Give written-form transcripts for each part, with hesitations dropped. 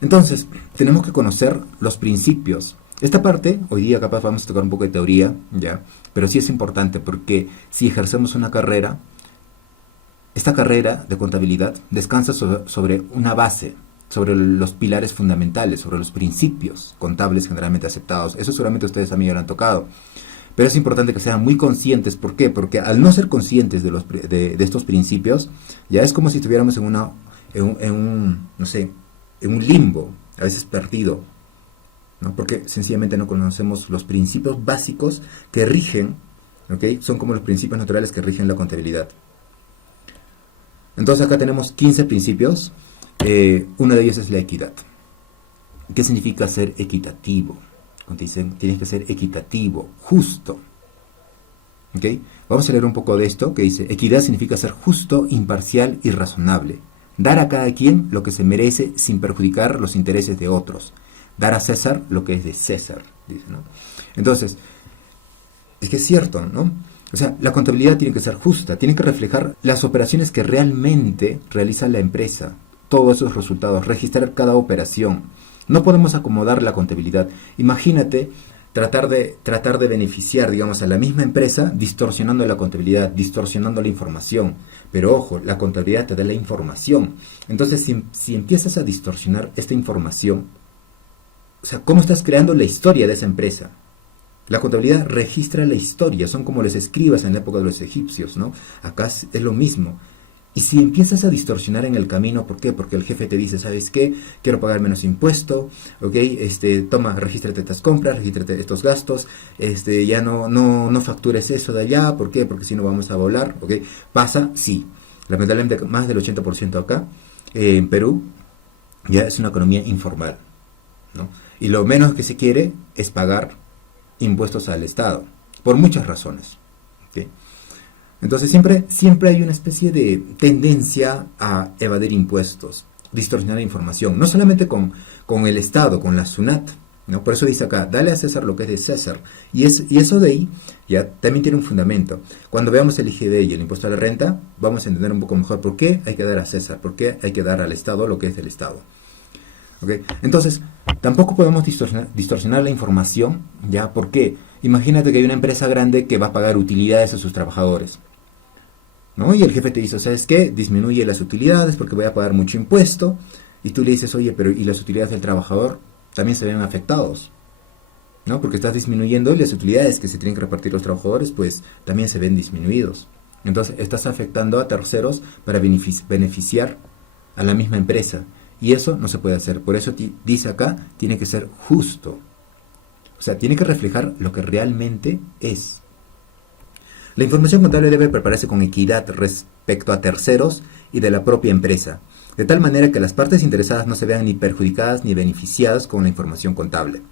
Entonces, tenemos que conocer los principios. Esta parte, hoy día capaz vamos a tocar un poco de teoría, ¿ya? Pero sí es importante porque si ejercemos una carrera, esta carrera de contabilidad descansa sobre una base, sobre los pilares fundamentales, sobre los principios contables generalmente aceptados. Eso seguramente ustedes a mí ya lo han tocado. Pero es importante que sean muy conscientes. ¿Por qué? Porque al no ser conscientes de estos principios, ya es como si estuviéramos no sé, en un limbo, a veces perdido, ¿no? Porque sencillamente no conocemos los principios básicos que rigen, ¿ok? Son como los principios naturales que rigen la contabilidad. Entonces acá tenemos 15 principios. Uno de ellos es la equidad. ¿Qué significa ser equitativo? Cuando dicen tienes que ser equitativo, justo. ¿Ok? Vamos a leer un poco de esto que dice: equidad significa ser justo, imparcial y razonable. Dar a cada quien lo que se merece sin perjudicar los intereses de otros. Dar a César lo que es de César, dice, ¿no? Entonces, es que es cierto, ¿no? O sea, la contabilidad tiene que ser justa, tiene que reflejar las operaciones que realmente realiza la empresa, todos esos resultados, registrar cada operación. No podemos acomodar la contabilidad. Imagínate tratar de beneficiar, digamos, a la misma empresa distorsionando la contabilidad, distorsionando la información. Pero ojo, la contabilidad te da la información. Entonces, si empiezas a distorsionar esta información, o sea, ¿cómo estás creando la historia de esa empresa? La contabilidad registra la historia, son como los escribas en la época de los egipcios, ¿no? Acá es lo mismo. Y si empiezas a distorsionar en el camino, ¿por qué? Porque el jefe te dice, ¿sabes qué? Quiero pagar menos impuesto, ¿ok? Toma, regístrate estas compras, regístrate estos gastos, ya no factures eso de allá, ¿por qué? Porque si no vamos a volar, ¿ok? Pasa, sí. Lamentablemente más del 80% acá, en Perú, ya es una economía informal, ¿no? Y lo menos que se quiere es pagar impuestos al Estado, por muchas razones, ¿ok? Entonces siempre hay una especie de tendencia a evadir impuestos, distorsionar la información, no solamente con el Estado, con la SUNAT, ¿no? Por eso dice acá, dale a César lo que es de César. Y eso de ahí ya también tiene un fundamento. Cuando veamos el IGB y el impuesto a la renta, vamos a entender un poco mejor por qué hay que dar a César, por qué hay que dar al Estado lo que es del Estado. ¿Okay? Entonces, tampoco podemos distorsionar la información, ¿ya? ¿Por qué? Imagínate que hay una empresa grande que va a pagar utilidades a sus trabajadores, ¿no? Y el jefe te dice, ¿sabes qué? Disminuye las utilidades porque voy a pagar mucho impuesto. Y tú le dices, oye, pero ¿y las utilidades del trabajador? También se ven afectados, ¿no? Porque estás disminuyendo y las utilidades que se tienen que repartir los trabajadores, pues también se ven disminuidos. Entonces, estás afectando a terceros para beneficiar a la misma empresa. Y eso no se puede hacer. Por eso dice acá, tiene que ser justo. O sea, tiene que reflejar lo que realmente es. La información contable debe prepararse con equidad respecto a terceros y de la propia empresa, de tal manera que las partes interesadas no se vean ni perjudicadas ni beneficiadas con la información contable.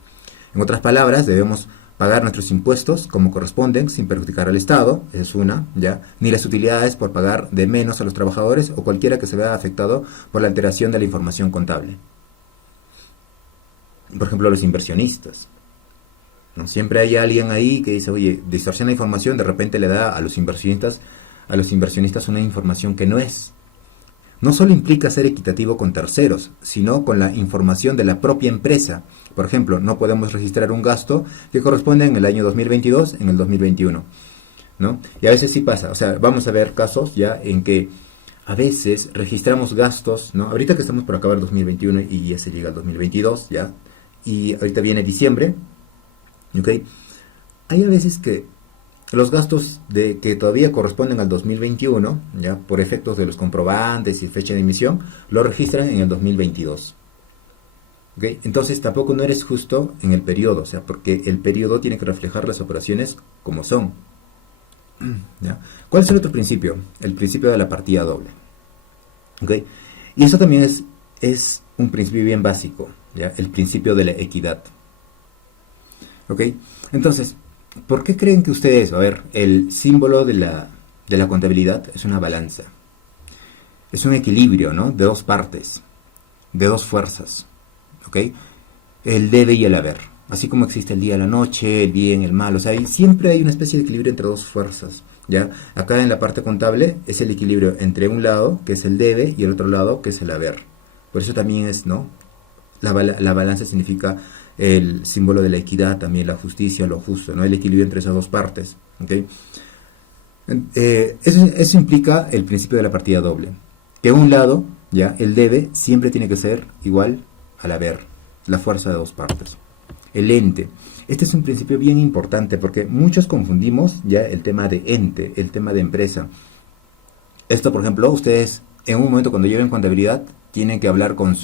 En otras palabras, debemos pagar nuestros impuestos como corresponden sin perjudicar al Estado, es una, ya, ni las utilidades por pagar de menos a los trabajadores o cualquiera que se vea afectado por la alteración de la información contable. Por ejemplo, los inversionistas, ¿no? Siempre hay alguien ahí que dice, oye, distorsiona la información, de repente le da a los inversionistas una información que no es. No solo implica ser equitativo con terceros, sino con la información de la propia empresa. Por ejemplo, no podemos registrar un gasto que corresponde en el año 2022 en el 2021, ¿no? Y a veces sí pasa, o sea, vamos a ver casos ya en que a veces registramos gastos, ¿no? Ahorita que estamos por acabar 2021 y ya se llega al 2022, ¿ya? Y ahorita viene diciembre, ¿ok? Hay a veces que los gastos que todavía corresponden al 2021, ya por efectos de los comprobantes y fecha de emisión, lo registran en el 2022. ¿Okay? Entonces tampoco no eres justo en el periodo, o sea, porque el periodo tiene que reflejar las operaciones como son. ¿Ya? ¿Cuál es el otro principio? El principio de la partida doble. ¿Okay? Y eso también es un principio bien básico, ¿ya? El principio de la equidad. ¿Ok? Entonces, ¿por qué creen que ustedes, a ver, el símbolo de la contabilidad es una balanza? Es un equilibrio, ¿no? De dos partes, de dos fuerzas, ¿ok? El debe y el haber. Así como existe el día y la noche, el bien, el mal, o sea, siempre hay una especie de equilibrio entre dos fuerzas, ¿ya? Acá en la parte contable es el equilibrio entre un lado, que es el debe, y el otro lado, que es el haber. Por eso también es, ¿no? La balanza significa el símbolo de la equidad, también la justicia, lo justo, ¿no? El equilibrio entre esas dos partes, ¿okay? Eso implica el principio de la partida doble, que un lado, ya, el debe siempre tiene que ser igual al haber, la fuerza de dos partes. El ente, este es un principio bien importante porque muchos confundimos ya el tema de ente, el tema de empresa. Esto, por ejemplo, ustedes en un momento cuando lleven contabilidad tienen que hablar con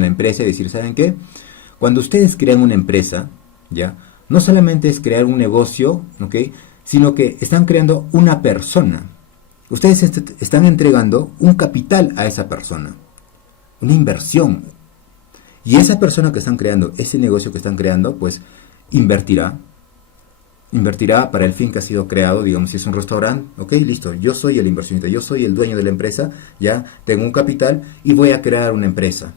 la empresa y decir, ¿saben qué? Cuando ustedes crean una empresa, ya, no solamente es crear un negocio, ¿ok?, sino que están creando una persona. Ustedes están entregando un capital a esa persona, una inversión. Y esa persona que están creando, ese negocio que están creando, pues invertirá para el fin que ha sido creado. Digamos, si es un restaurante, ok, listo, yo soy el inversionista, yo soy el dueño de la empresa, ya tengo un capital y voy a crear una empresa,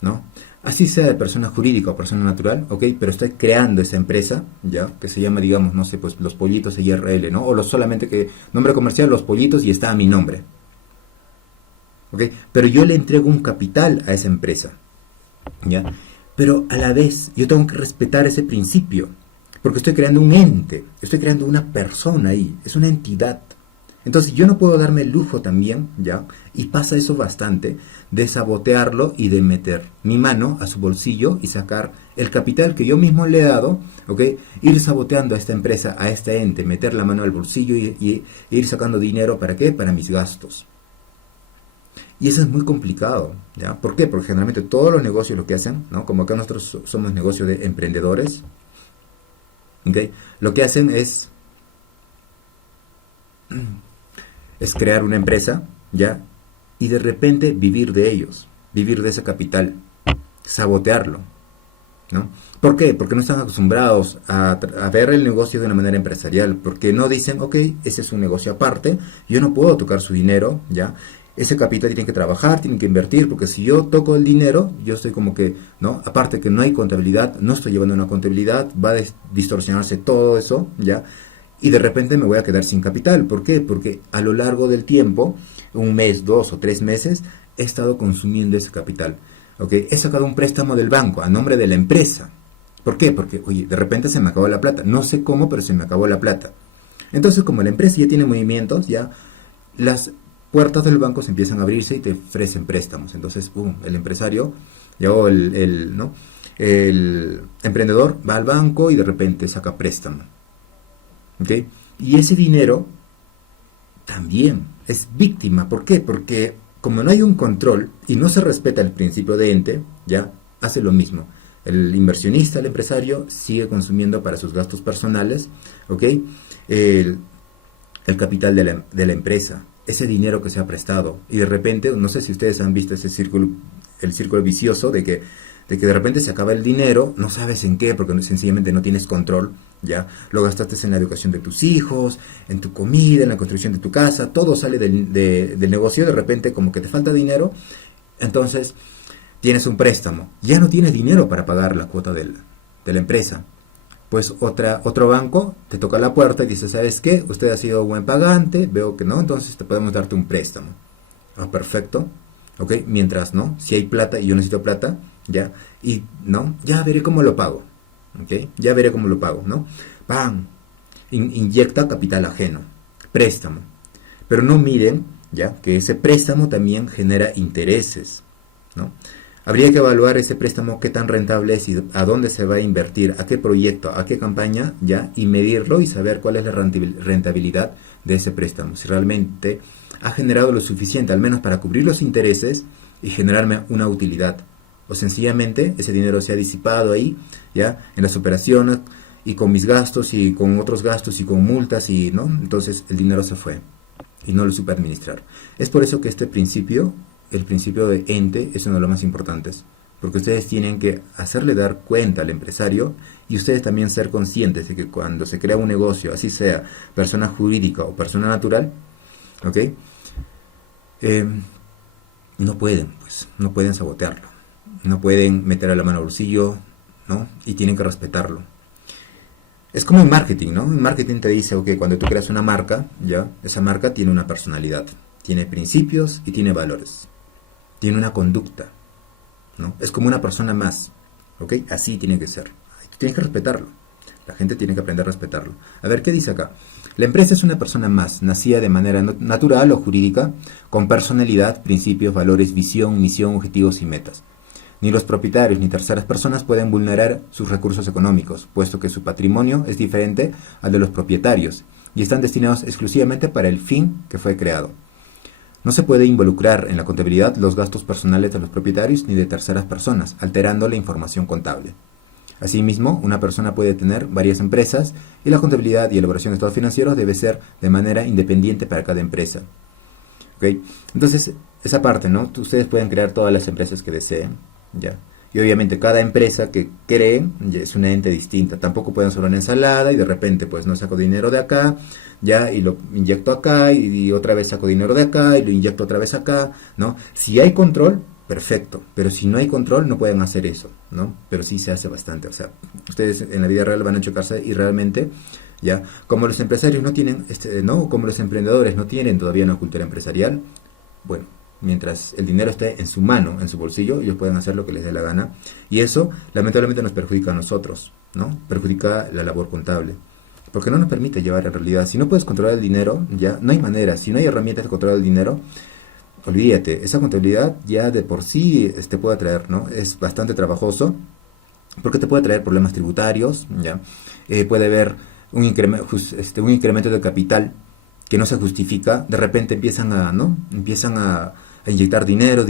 ¿no? Así sea de persona jurídica o persona natural, ok, pero estoy creando esa empresa, ya, que se llama, digamos, no sé, pues Los Pollitos IRL, ¿no? O solamente que nombre comercial, Los Pollitos, y está a mi nombre, ok, pero yo le entrego un capital a esa empresa, ¿ya? Pero a la vez yo tengo que respetar ese principio, porque estoy creando un ente, estoy creando una persona ahí, es una entidad. Entonces yo no puedo darme el lujo también, ¿ya? Y pasa eso bastante, de sabotearlo y de meter mi mano a su bolsillo y sacar el capital que yo mismo le he dado, ¿ok? Ir saboteando a esta empresa, a este ente, meter la mano al bolsillo y ir sacando dinero, ¿para qué? Para mis gastos. Y eso es muy complicado, ¿ya? ¿Por qué? Porque generalmente todos los negocios lo que hacen, ¿no? Como acá nosotros somos negocios de emprendedores, ¿ok? Lo que hacen es crear una empresa, ¿ya? Y de repente vivir de ellos, vivir de ese capital, sabotearlo, ¿no? ¿Por qué? Porque no están acostumbrados a ver el negocio de una manera empresarial, porque no dicen, ok, ese es un negocio aparte, yo no puedo tocar su dinero, ¿ya? Ese capital tiene que trabajar, tiene que invertir, porque si yo toco el dinero, yo estoy como que, ¿no? Aparte que no hay contabilidad, no estoy llevando una contabilidad, va a distorsionarse todo eso, ¿ya? Y de repente me voy a quedar sin capital. ¿Por qué? Porque a lo largo del tiempo, un mes, 2 o 3 meses, he estado consumiendo ese capital. ¿Ok? He sacado un préstamo del banco a nombre de la empresa. ¿Por qué? Porque, oye, de repente se me acabó la plata. No sé cómo, pero se me acabó la plata. Entonces, como la empresa ya tiene movimientos, ya las puertas del banco se empiezan a abrirse y te ofrecen préstamos. Entonces, el empresario, ya, o ¿no? El emprendedor va al banco y de repente saca préstamo. ¿Okay? Y ese dinero también es víctima. ¿Por qué? Porque como no hay un control y no se respeta el principio de ente, ya hace lo mismo. El inversionista, el empresario, sigue consumiendo para sus gastos personales, ¿ok? El capital de la empresa, ese dinero que se ha prestado. Y de repente, no sé si ustedes han visto ese círculo, el círculo vicioso de que de repente se acaba el dinero, no sabes en qué, porque sencillamente no tienes control, ¿ya? Lo gastaste en la educación de tus hijos, en tu comida, en la construcción de tu casa, todo sale del negocio, de repente como que te falta dinero, entonces tienes un préstamo, ya no tienes dinero para pagar la cuota de la empresa. Pues otro banco te toca la puerta y dice, ¿sabes qué? Usted ha sido buen pagante, veo que no, entonces te podemos darte un préstamo. Ah, perfecto, ¿ok? Mientras, ¿no? Si hay plata y yo necesito plata, ya, y no, ya veré cómo lo pago, ¿ok? Ya veré cómo lo pago, ¿no? ¡Pam! Inyecta capital ajeno, préstamo. Pero no miren, ya, que ese préstamo también genera intereses, ¿no? Habría que evaluar ese préstamo, qué tan rentable es y a dónde se va a invertir, a qué proyecto, a qué campaña, ya, y medirlo y saber cuál es la rentabilidad de ese préstamo. Si realmente ha generado lo suficiente, al menos para cubrir los intereses y generarme una utilidad. O sencillamente ese dinero se ha disipado ahí, ya, en las operaciones y con mis gastos y con otros gastos y con multas y, ¿no? Entonces el dinero se fue y no lo supe administrar. Es por eso que este principio, el principio de ente, es uno de los más importantes, porque ustedes tienen que hacerle dar cuenta al empresario y ustedes también ser conscientes de que cuando se crea un negocio, así sea persona jurídica o persona natural, ¿ok? No pueden sabotearlo, no pueden meter a la mano al bolsillo, ¿no? Y tienen que respetarlo. Es como en marketing, ¿no? En marketing te dice, ok, cuando tú creas una marca, ya, esa marca tiene una personalidad, tiene principios y tiene valores, tiene una conducta. ¿no? Es como una persona más, ¿ok? Así tiene que ser. Tú tienes que respetarlo. La gente tiene que aprender a respetarlo. A ver, ¿qué dice acá? La empresa es una persona más, nacida de manera natural o jurídica, con personalidad, principios, valores, visión, misión, objetivos y metas. Ni los propietarios ni terceras personas pueden vulnerar sus recursos económicos, puesto que su patrimonio es diferente al de los propietarios y están destinados exclusivamente para el fin que fue creado. No se puede involucrar en la contabilidad los gastos personales de los propietarios ni de terceras personas, alterando la información contable. Asimismo, una persona puede tener varias empresas y la contabilidad y elaboración de estados financieros debe ser de manera independiente para cada empresa. ¿Okay? Entonces, esa parte, ¿no? Ustedes pueden crear todas las empresas que deseen, ¿ya? Y obviamente cada empresa que creen es una ente distinta. Tampoco pueden hacer una ensalada y de repente pues no saco dinero de acá, ya, y lo inyecto acá y otra vez saco dinero de acá y lo inyecto otra vez acá, ¿no? Si hay control, perfecto, pero si no hay control no pueden hacer eso, ¿no? Pero sí se hace bastante, o sea, ustedes en la vida real van a chocarse y realmente, ya, como los empresarios no tienen, ¿no? Como los emprendedores no tienen todavía una cultura empresarial, bueno, mientras el dinero esté en su mano, en su bolsillo, ellos pueden hacer lo que les dé la gana, y eso lamentablemente nos perjudica a nosotros, ¿no? Perjudica la labor contable, porque no nos permite llevar en realidad. Si no puedes controlar el dinero, ya, no hay manera. Si no hay herramientas de controlar el dinero, olvídate, esa contabilidad ya de por sí te puede traer, ¿no? Es bastante trabajoso, porque te puede traer problemas tributarios, ¿ya? Puede haber un incremento de capital que no se justifica. De repente empiezan a, ¿no? Empiezan a inyectar dinero,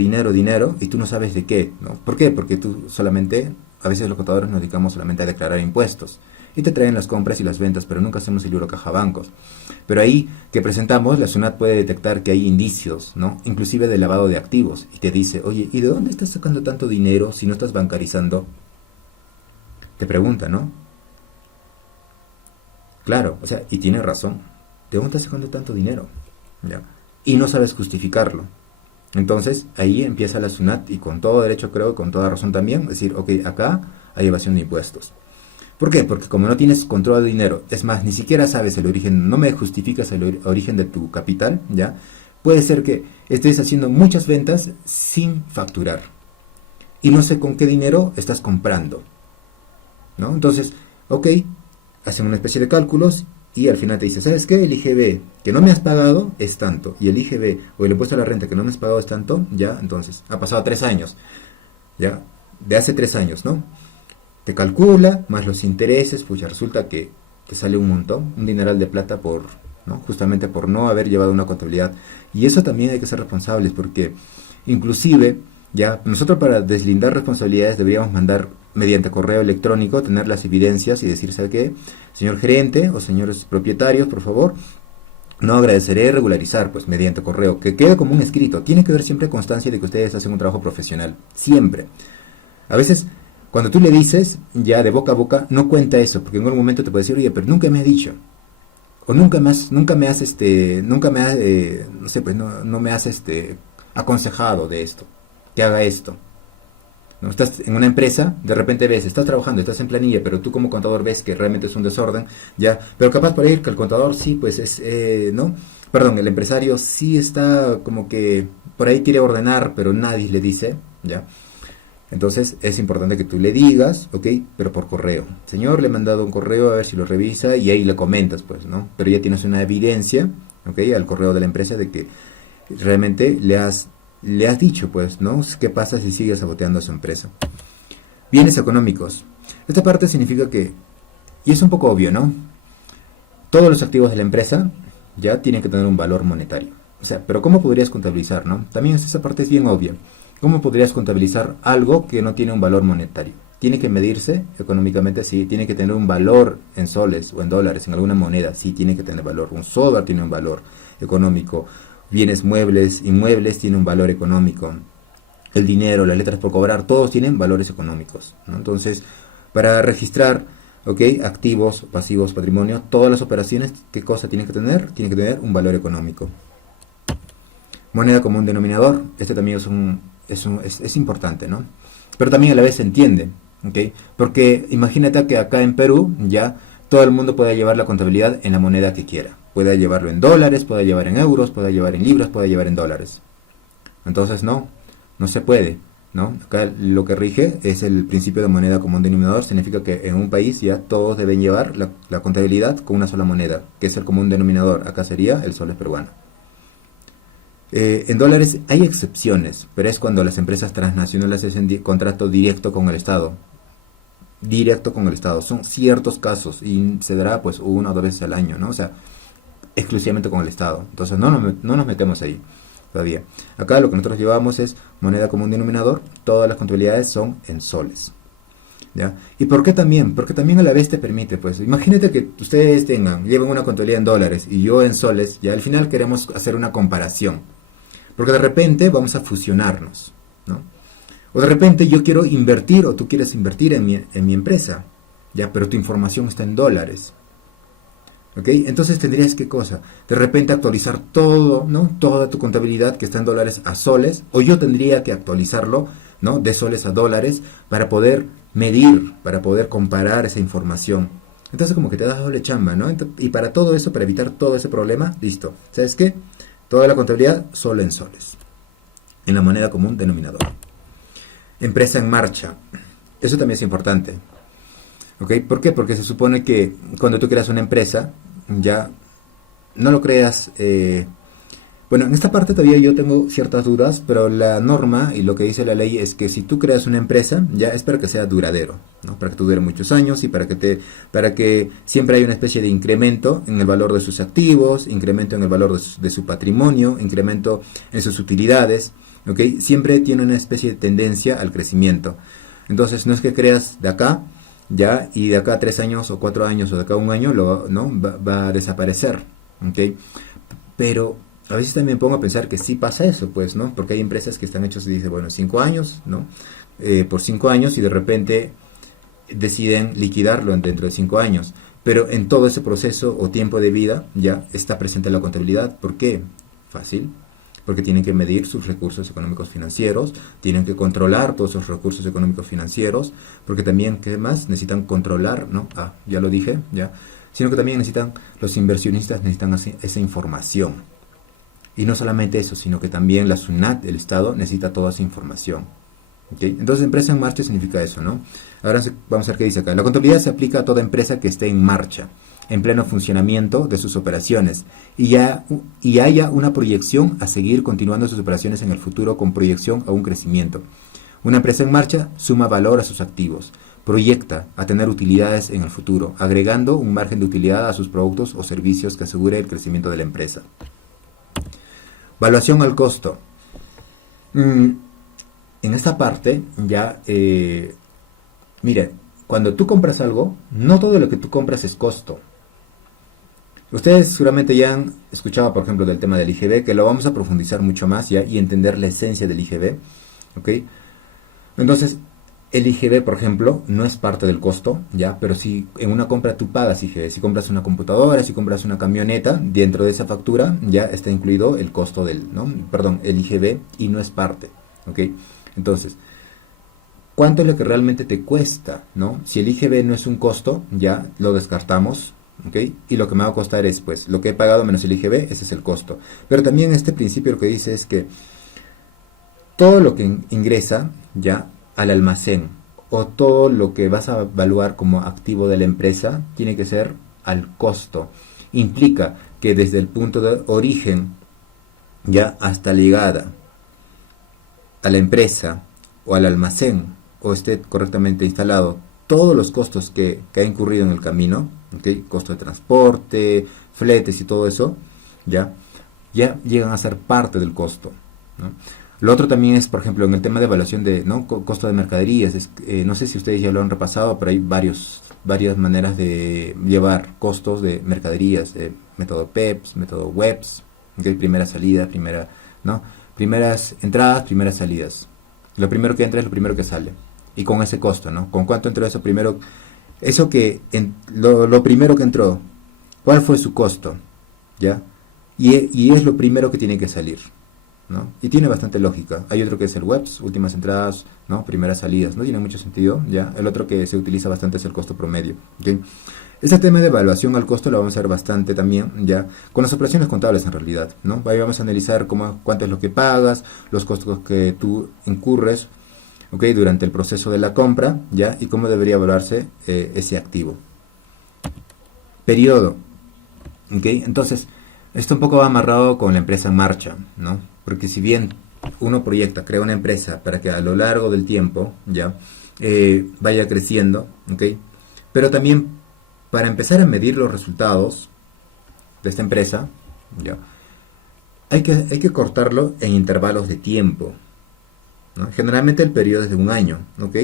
y tú no sabes de qué, ¿no? ¿Por qué? Porque tú solamente, a veces los contadores nos dedicamos solamente a declarar impuestos, y te traen las compras y las ventas, pero nunca hacemos el libro caja bancos. Pero ahí que presentamos, la SUNAT puede detectar que hay indicios, ¿no? Inclusive de lavado de activos, y te dice, oye, ¿y de dónde estás sacando tanto dinero si no estás bancarizando? Te pregunta, ¿no? Claro, o sea, y tiene razón. ¿De dónde estás sacando tanto dinero? ¿Ya? Y no sabes justificarlo. Entonces, ahí empieza la SUNAT, y con todo derecho, creo, con toda razón también, decir, ok, acá hay evasión de impuestos. ¿Por qué? Porque como no tienes control del dinero, es más, ni siquiera sabes el origen, no me justificas el origen de tu capital, ¿ya? Puede ser que estés haciendo muchas ventas sin facturar. Y no sé con qué dinero estás comprando, ¿no? Entonces, ok, hacen una especie de cálculos y al final te dice, ¿sabes qué? El IGB que no me has pagado es tanto. Y el IGB o el impuesto a la renta que no me has pagado es tanto, ¿ya? Entonces, ha pasado 3 años, ¿ya? De hace 3 años, ¿no? Te calcula, más los intereses, pues ya resulta que te sale un montón, un dineral de plata por, ¿no? Justamente por no haber llevado una contabilidad. Y eso también hay que ser responsables, porque inclusive, ya, nosotros para deslindar responsabilidades deberíamos mandar mediante correo electrónico, tener las evidencias y decir, ¿sabe qué? Señor gerente o señores propietarios, por favor, no agradeceré regularizar, pues mediante correo, que quede como un escrito. Tiene que haber siempre constancia de que ustedes hacen un trabajo profesional, siempre. A veces, cuando tú le dices, ya de boca a boca, no cuenta eso, porque en algún momento te puede decir, oye, pero nunca me has dicho, o no sé, pues no me has aconsejado de esto, que haga esto. ¿No? Estás en una empresa, de repente ves, estás trabajando, estás en planilla, pero tú como contador ves que realmente es un desorden, ya, pero capaz por ahí que el contador sí, pues ¿no? Perdón, el empresario sí está como que por ahí quiere ordenar, pero nadie le dice, ya. Entonces es importante que tú le digas, ok, pero por correo. Señor, le he mandado un correo, a ver si lo revisa, y ahí le comentas, pues, ¿no? Pero ya tienes una evidencia, ok, al correo de la empresa de que realmente le has dicho, pues, ¿no? ¿Qué pasa si sigues saboteando a su empresa? Bienes económicos. Esta parte significa que, y es un poco obvio, ¿no? Todos los activos de la empresa ya tienen que tener un valor monetario. O sea, pero ¿cómo podrías contabilizar, no? También esa parte es bien obvia. ¿Cómo podrías contabilizar algo que no tiene un valor monetario? Tiene que medirse económicamente, sí. Tiene que tener un valor en soles o en dólares, en alguna moneda, sí, tiene que tener valor. Un software tiene un valor económico. Bienes muebles, inmuebles tienen un valor económico. El dinero, las letras por cobrar, todos tienen valores económicos, ¿no? Entonces, para registrar, ok, activos, pasivos, patrimonio, todas las operaciones, ¿qué cosa tienen que tener? Tienen que tener un valor económico. Moneda común denominador, también es importante, ¿no? Pero también a la vez se entiende, ¿ok? Porque imagínate que acá en Perú ya todo el mundo puede llevar la contabilidad en la moneda que quiera. Puede llevarlo en dólares, puede llevar en euros, puede llevar en libras, puede llevar en dólares. Entonces no se puede, ¿no? Acá lo que rige es el principio de moneda común denominador, significa que en un país ya todos deben llevar la contabilidad con una sola moneda, que es el común denominador, acá sería el soles peruano. En dólares hay excepciones, pero es cuando las empresas transnacionales hacen contrato directo con el Estado. Directo con el Estado. Son ciertos casos y se dará pues 1 o 2 veces al año, ¿no? O sea, exclusivamente con el Estado. Entonces no nos metemos ahí todavía. Acá lo que nosotros llevamos es moneda común denominador, todas las contabilidades son en soles. ¿Ya? ¿Y por qué también? Porque también a la vez te permite, pues, imagínate que ustedes lleven una contabilidad en dólares y yo en soles, ya al final queremos hacer una comparación. Porque de repente vamos a fusionarnos, ¿no? O de repente yo quiero invertir o tú quieres invertir en mi empresa, ya, pero tu información está en dólares. ¿Ok? Entonces tendrías ¿qué cosa? De repente actualizar todo, ¿no? Toda tu contabilidad que está en dólares a soles, o yo tendría que actualizarlo, ¿no? De soles a dólares para poder medir, para poder comparar esa información. Entonces como que te das doble chamba, ¿no? Y para todo eso, para evitar todo ese problema, listo. ¿Sabes qué? Toda la contabilidad solo en soles, en la moneda común denominador. Empresa en marcha. Eso también es importante. ¿Ok? ¿Por qué? Porque se supone que cuando tú creas una empresa, ya no lo creas. Bueno, en esta parte todavía yo tengo ciertas dudas, pero la norma y lo que dice la ley es que si tú creas una empresa, ya es para que sea duradero, ¿no? Para que tú dure muchos años y para que siempre haya una especie de incremento en el valor de sus activos, incremento en el valor de su patrimonio, incremento en sus utilidades, ¿ok? Siempre tiene una especie de tendencia al crecimiento. Entonces no es que creas de acá, ya, y de acá a 3 años o 4 años o de acá a 1 año ¿no? va a desaparecer, ¿ok? Pero a veces también me pongo a pensar que sí pasa eso, pues, ¿no? Porque hay empresas que están hechas y dicen, bueno, 5 años, ¿no? Por 5 años y de repente deciden liquidarlo dentro de 5 años. Pero en todo ese proceso o tiempo de vida ya está presente la contabilidad. ¿Por qué? Fácil. Porque tienen que medir sus recursos económicos financieros, tienen que controlar todos esos recursos económicos financieros, porque también, ¿qué más? Necesitan controlar, ¿no? Ya lo dije, ya. Sino que también los inversionistas necesitan esa información. Y no solamente eso, sino que también la SUNAT, el Estado, necesita toda esa información. ¿Okay? Entonces, empresa en marcha significa eso, ¿no? Ahora vamos a ver qué dice acá. La contabilidad se aplica a toda empresa que esté en marcha, en pleno funcionamiento de sus operaciones, y haya una proyección a seguir continuando sus operaciones en el futuro con proyección a un crecimiento. Una empresa en marcha suma valor a sus activos, proyecta a tener utilidades en el futuro, agregando un margen de utilidad a sus productos o servicios que asegure el crecimiento de la empresa. Valuación al costo. En esta parte ya, mire, cuando tú compras algo, no todo lo que tú compras es costo. Ustedes seguramente ya han escuchado, por ejemplo, del tema del IGB, que lo vamos a profundizar mucho más ya y entender la esencia del IGB. ¿Ok? Entonces, el IGB, por ejemplo, no es parte del costo, ¿ya? Pero si en una compra tú pagas IGB, si compras una computadora, si compras una camioneta, dentro de esa factura ya está incluido el costo el IGB y no es parte, ¿ok? Entonces, ¿cuánto es lo que realmente te cuesta, ¿no? Si el IGB no es un costo, ya lo descartamos, ¿ok? Y lo que me va a costar es, pues, lo que he pagado menos el IGB, ese es el costo. Pero también este principio lo que dice es que todo lo que ingresa, ya, al almacén o todo lo que vas a evaluar como activo de la empresa tiene que ser al costo. Implica que desde el punto de origen ya hasta llegada a la empresa o al almacén o esté correctamente instalado, todos los costos que ha incurrido en el camino, ¿okay? Costo de transporte, fletes y todo eso, ya llegan a ser parte del costo, ¿no? Lo otro también es, por ejemplo, en el tema de evaluación de costo de mercaderías. No sé si ustedes ya lo han repasado, pero hay varias maneras de llevar costos de mercaderías. Método PEPS, método WEPS, ¿okay? Primera salida, primeras entradas, primeras salidas. Lo primero que entra es lo primero que sale. Y con ese costo, ¿no? ¿Con cuánto entró eso primero? Eso que, lo primero que entró, ¿cuál fue su costo? ¿Ya? Y es lo primero que tiene que salir, ¿no? Y tiene bastante lógica. Hay otro que es el WEPS, últimas entradas, ¿no? Primeras salidas. No tiene mucho sentido, ¿ya? El otro que se utiliza bastante es el costo promedio, ¿okay? Este tema de evaluación al costo lo vamos a ver bastante también, ¿ya? Con las operaciones contables en realidad, ¿no? Ahí vamos a analizar cuánto es lo que pagas, los costos que tú incurres, ¿ok? Durante el proceso de la compra, ¿ya? Y cómo debería evaluarse ese activo. Periodo, ¿ok? Entonces, esto un poco va amarrado con la empresa en marcha, ¿no? Porque si bien uno proyecta, crea una empresa para que a lo largo del tiempo, ¿ya? Vaya creciendo, ¿ok? Pero también para empezar a medir los resultados de esta empresa, ¿ya? Hay que cortarlo en intervalos de tiempo, ¿no? Generalmente el periodo es de un año, ¿ok?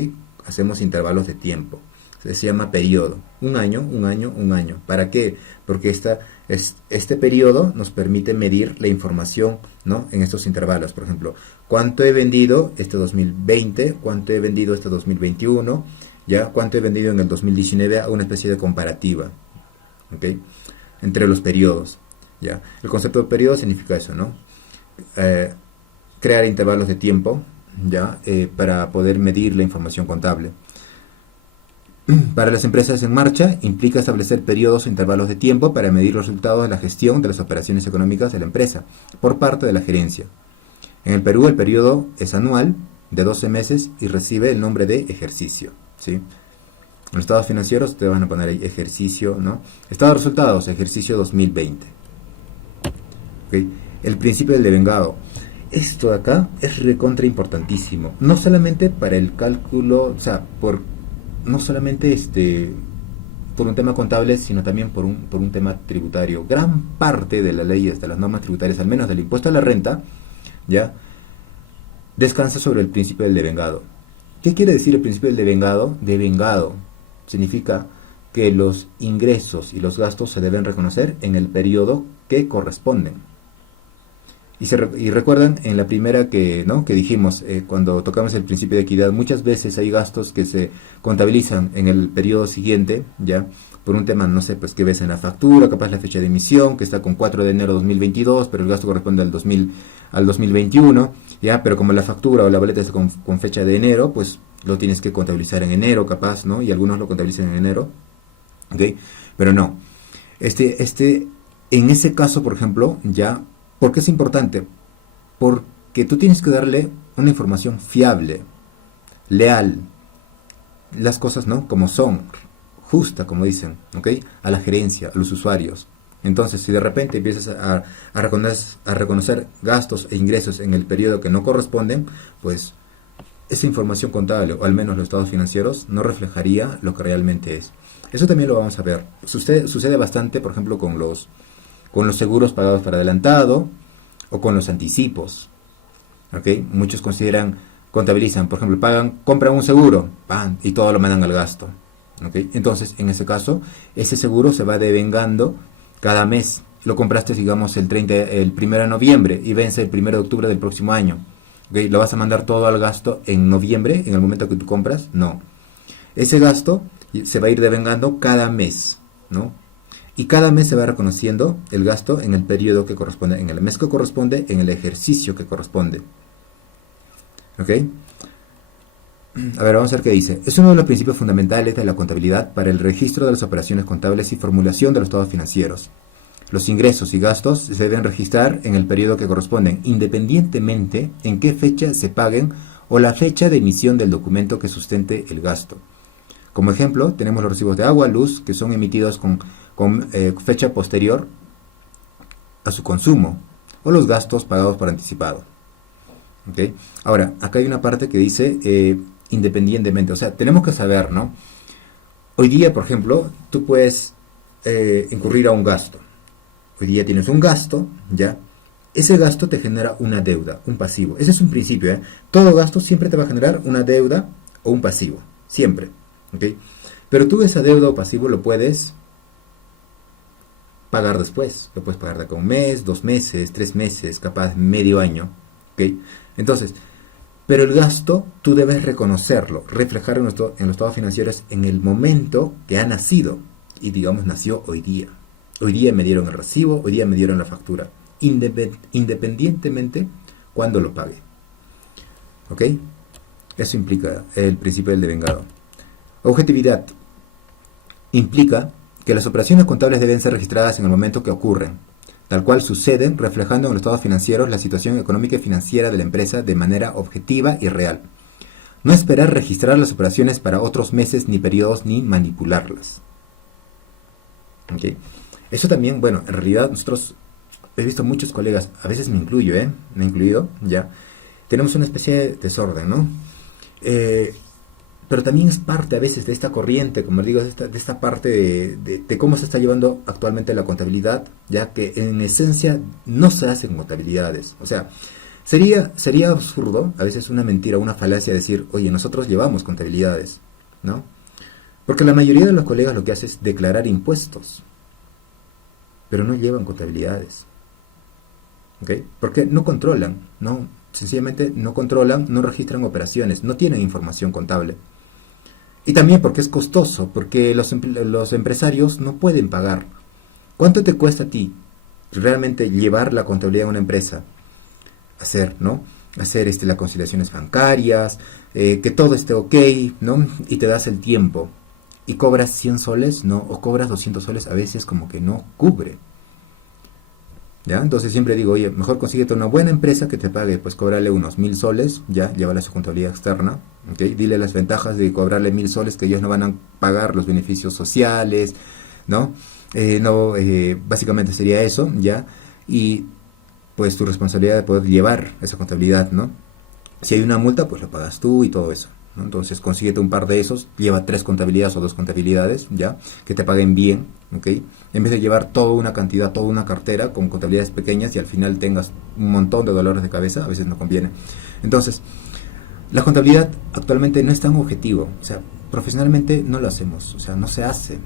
Hacemos intervalos de tiempo. Se llama periodo. Un año, un año, un año. ¿Para qué? Porque este periodo nos permite medir la información, ¿no? En estos intervalos. Por ejemplo, ¿cuánto he vendido este 2020? ¿Cuánto he vendido este 2021? ¿Ya? ¿Cuánto he vendido en el 2019? A una especie de comparativa, ¿ok? Entre los periodos, ¿ya? El concepto de periodo significa eso, ¿no? Crear intervalos de tiempo, ¿ya? Para poder medir la información contable. Para las empresas en marcha, implica establecer periodos o intervalos de tiempo para medir los resultados de la gestión de las operaciones económicas de la empresa, por parte de la gerencia. En el Perú, el periodo es anual, de 12 meses, y recibe el nombre de ejercicio, ¿sí? En los estados financieros te van a poner ahí ejercicio, ¿no? Estado de resultados, ejercicio 2020. ¿Okay? El principio del devengado. Esto de acá es recontra importantísimo. No solamente para el cálculo, o sea, no solamente por un tema contable, sino también por un tema tributario. Gran parte de las leyes, de las normas tributarias, al menos del impuesto a la renta, ya descansa sobre el principio del devengado. ¿Qué quiere decir el principio del devengado? Devengado significa que los ingresos y los gastos se deben reconocer en el periodo que corresponden. Y recuerdan en la primera que dijimos, cuando tocamos el principio de equidad, muchas veces hay gastos que se contabilizan en el periodo siguiente, ya por un tema, no sé, pues que ves en la factura, capaz la fecha de emisión, que está con 4 de enero de 2022, pero el gasto corresponde al 2021, ya, pero como la factura o la boleta está con fecha de enero, pues lo tienes que contabilizar en enero, capaz, ¿no? Y algunos lo contabilizan en enero, ¿ok? Pero no. En ese caso, por ejemplo, ya, ¿por qué es importante? Porque tú tienes que darle una información fiable, leal, las cosas, ¿no? Como son, justa, como dicen, ¿ok? A la gerencia, a los usuarios. Entonces, si de repente empiezas a reconocer gastos e ingresos en el periodo que no corresponden, pues esa información contable, o al menos los estados financieros, no reflejaría lo que realmente es. Eso también lo vamos a ver. Sucede bastante, por ejemplo, con los seguros pagados por adelantado o con los anticipos, ¿ok? Muchos contabilizan, por ejemplo, compran un seguro, ¡pam!, y todo lo mandan al gasto, ¿ok? Entonces, en ese caso, ese seguro se va devengando cada mes. Lo compraste, digamos, el 1 de noviembre y vence el 1 de octubre del próximo año, ¿ok? ¿Lo vas a mandar todo al gasto en noviembre, en el momento que tú compras? No. Ese gasto se va a ir devengando cada mes, ¿no? Y cada mes se va reconociendo el gasto en el periodo que corresponde, en el mes que corresponde, en el ejercicio que corresponde. ¿Ok? A ver, vamos a ver qué dice. Es uno de los principios fundamentales de la contabilidad para el registro de las operaciones contables y formulación de los estados financieros. Los ingresos y gastos se deben registrar en el periodo que corresponden, independientemente en qué fecha se paguen o la fecha de emisión del documento que sustente el gasto. Como ejemplo, tenemos los recibos de agua, luz, que son emitidos con fecha posterior a su consumo, o los gastos pagados por anticipado. ¿Okay? Ahora, acá hay una parte que dice independientemente, o sea, tenemos que saber, ¿no? Hoy día, por ejemplo, tú puedes incurrir a un gasto. Hoy día tienes un gasto, ¿ya? Ese gasto te genera una deuda, un pasivo. Ese es un principio, ¿eh? Todo gasto siempre te va a generar una deuda o un pasivo, siempre, ¿ok? Pero tú esa deuda o pasivo lo puedes pagar después. Lo puedes pagar de acá 1 mes, 2 meses, 3 meses, capaz medio año, ¿ok? Entonces, pero el gasto tú debes reconocerlo, reflejar en los estados financieros en el momento que ha nacido. Y digamos, nació hoy día. Hoy día me dieron el recibo, hoy día me dieron la factura. Independientemente cuando lo pague. ¿Ok? Eso implica el principio del devengado. Objetividad. Implica que las operaciones contables deben ser registradas en el momento que ocurren, tal cual suceden, reflejando en los estados financieros la situación económica y financiera de la empresa de manera objetiva y real. No esperar registrar las operaciones para otros meses ni periodos ni manipularlas. ¿Okay? Eso también, bueno, en realidad nosotros, he visto muchos colegas, a veces me incluyo, me he incluido, ya, tenemos una especie de desorden, ¿no? Pero también es parte a veces de esta corriente, como digo, de esta parte de cómo se está llevando actualmente la contabilidad, ya que en esencia no se hacen contabilidades. O sea, sería absurdo, a veces una mentira, una falacia decir, oye, nosotros llevamos contabilidades, ¿no? Porque la mayoría de los colegas lo que hace es declarar impuestos, pero no llevan contabilidades. ¿Ok? Porque no controlan, no, sencillamente no controlan, no registran operaciones, no tienen información contable. Y también porque es costoso, porque los empresarios no pueden pagar. ¿Cuánto te cuesta a ti realmente llevar la contabilidad de una empresa? Hacer, ¿no? Hacer las conciliaciones bancarias, que todo esté ok, ¿no? Y te das el tiempo. Y cobras 100 soles, ¿no? O cobras 200 soles, a veces como que no cubre. ¿Ya? Entonces siempre digo, oye, mejor consíguete una buena empresa que te pague, pues cobrarle unos 1000 soles, ya, llévala a su contabilidad externa, ¿okay? Dile las ventajas de cobrarle 1000 soles, que ellos no van a pagar los beneficios sociales, ¿no? Básicamente sería eso, ¿ya? Y pues tu responsabilidad de poder llevar esa contabilidad, ¿no? Si hay una multa, pues lo pagas tú y todo eso, ¿no? Entonces consíguete un par de esos, lleva 3 contabilidades o 2 contabilidades, ¿ya? Que te paguen bien, ¿ok? En vez de llevar toda una cantidad, toda una cartera con contabilidades pequeñas y al final tengas un montón de dolores de cabeza, a veces no conviene. Entonces, la contabilidad actualmente no es tan objetivo, o sea, profesionalmente no lo hacemos, o sea, no se hace,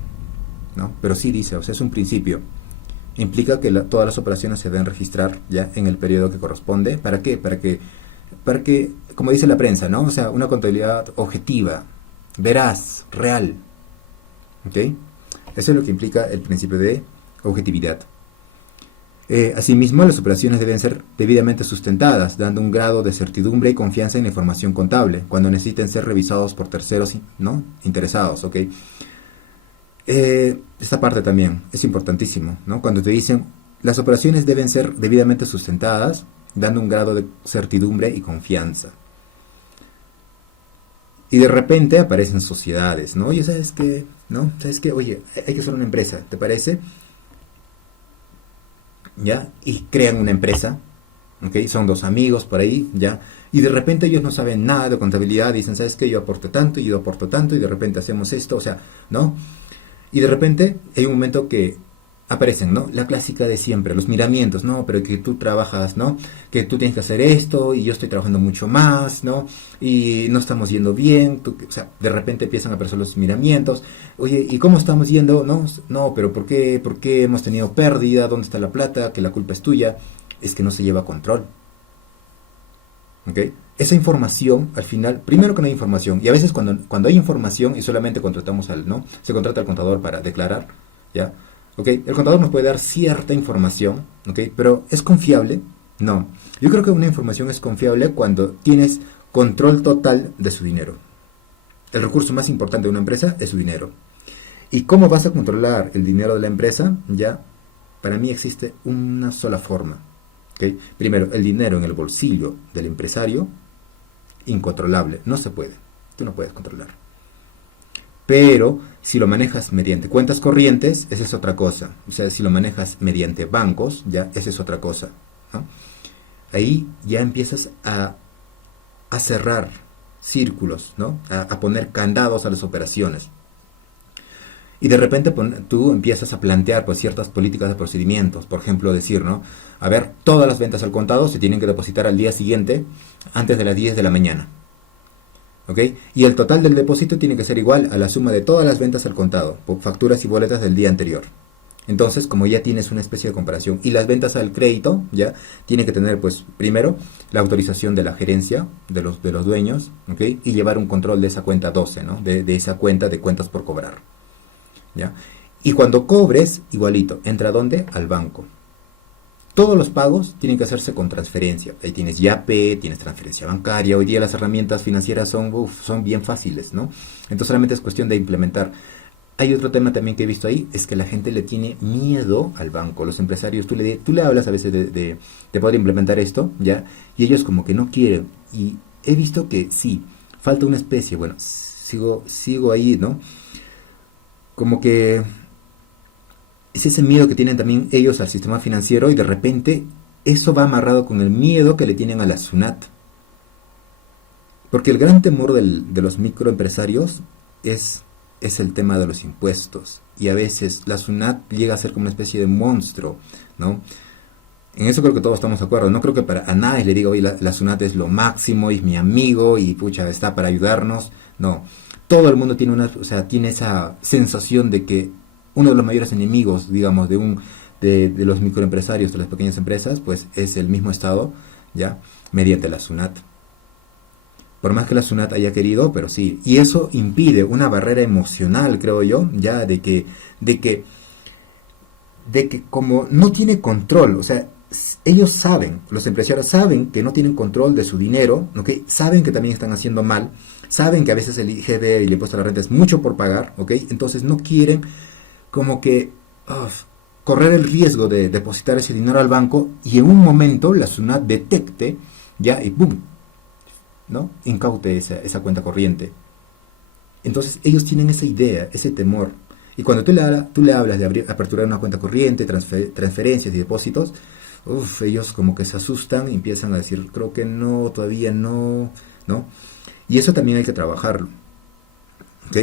¿no? Pero sí dice, o sea, es un principio. Implica que todas las operaciones se deben registrar ya en el periodo que corresponde. ¿Para qué? Para que, como dice la prensa, ¿no? O sea, una contabilidad objetiva, veraz, real, ¿ok? Eso es lo que implica el principio de objetividad. Asimismo, las operaciones deben ser debidamente sustentadas, dando un grado de certidumbre y confianza en la información contable, cuando necesiten ser revisados por terceros, ¿no? Interesados, ¿ok? Esta parte también es importantísimo, ¿no? Cuando te dicen, las operaciones deben ser debidamente sustentadas, dando un grado de certidumbre y confianza. Y de repente aparecen sociedades, ¿no? Oye, ¿sabes qué? ¿No? ¿Sabes qué? Oye, hay que hacer una empresa, ¿te parece? ¿Ya? Y crean una empresa, ¿ok? Son 2 amigos por ahí, ¿ya? Y de repente ellos no saben nada de contabilidad, dicen, ¿sabes qué? Yo aporto tanto, y yo aporto tanto, y de repente hacemos esto, o sea, ¿no? Y de repente hay un momento que aparecen, ¿no? La clásica de siempre, los miramientos, ¿no? Pero que tú trabajas, ¿no? Que tú tienes que hacer esto y yo estoy trabajando mucho más, ¿no? Y no estamos yendo bien, o sea, de repente empiezan a aparecer los miramientos. Oye, ¿y cómo estamos yendo? No, pero ¿por qué? ¿Por qué hemos tenido pérdida? ¿Dónde está la plata? Que la culpa es tuya. Es que no se lleva control. ¿Ok? Esa información, al final, primero que no hay información, y a veces cuando hay información y solamente contratamos ¿no? Se contrata al contador para declarar, ¿ya? ¿Ok? El contador nos puede dar cierta información, ¿ok? Pero ¿es confiable? No. Yo creo que una información es confiable cuando tienes control total de su dinero. El recurso más importante de una empresa es su dinero. ¿Y cómo vas a controlar el dinero de la empresa? Ya, para mí existe una sola forma. ¿Okay? Primero, el dinero en el bolsillo del empresario, incontrolable, no se puede, tú no puedes controlar. Pero si lo manejas mediante cuentas corrientes, esa es otra cosa. O sea, si lo manejas mediante bancos, ya esa es otra cosa, ¿no? Ahí ya empiezas a cerrar círculos, ¿no? A poner candados a las operaciones. Y de repente tú empiezas a plantear pues ciertas políticas de procedimientos. Por ejemplo, decir, ¿no? A ver, todas las ventas al contado se tienen que depositar al día siguiente, antes de las 10 de la mañana. ¿Ok? Y el total del depósito tiene que ser igual a la suma de todas las ventas al contado, por facturas y boletas del día anterior. Entonces, como ya tienes una especie de comparación, y las ventas al crédito, ya, tiene que tener, pues, primero, la autorización de la gerencia, de los dueños, ¿ok? Y llevar un control de esa cuenta 12, ¿no? De esa cuenta de cuentas por cobrar. ¿Ya? Y cuando cobres, igualito, ¿entra dónde? Al banco. Todos los pagos tienen que hacerse con transferencia. Ahí tienes Yape, tienes transferencia bancaria. Hoy día las herramientas financieras son bien fáciles, ¿no? Entonces solamente es cuestión de implementar. Hay otro tema también que he visto ahí, es que la gente le tiene miedo al banco. Los empresarios, tú le hablas a veces de poder implementar esto, ¿ya? Y ellos como que no quieren. Y he visto que sí, falta una especie, bueno, sigo ahí, ¿no? Como que es ese miedo que tienen también ellos al sistema financiero y de repente eso va amarrado con el miedo que le tienen a la SUNAT. Porque el gran temor de los microempresarios es el tema de los impuestos. Y a veces la SUNAT llega a ser como una especie de monstruo, ¿no? En eso creo que todos estamos de acuerdo. No creo que a nadie le diga, oye, la SUNAT es lo máximo, es mi amigo y pucha, está para ayudarnos. No. Todo el mundo tiene esa sensación de que uno de los mayores enemigos, digamos, de los microempresarios, de las pequeñas empresas, pues es el mismo Estado, ¿ya? Mediante la SUNAT. Por más que la SUNAT haya querido, pero sí. Y eso impide una barrera emocional, creo yo, ya de que como no tiene control, o sea, ellos saben, los empresarios saben que no tienen control de su dinero, ¿ok? Saben que también están haciendo mal, saben que a veces el IGB y el impuesto a la renta es mucho por pagar, ¿ok? Entonces no quieren como que correr el riesgo de depositar ese dinero al banco y en un momento la SUNAT detecte, ya, y ¡pum!, ¿no? Incaute esa cuenta corriente. Entonces ellos tienen esa idea, ese temor. Y cuando tú le hablas de aperturar una cuenta corriente, transferencias y depósitos, ellos como que se asustan y empiezan a decir, creo que no, todavía no, ¿no? Y eso también hay que trabajarlo, ¿ok?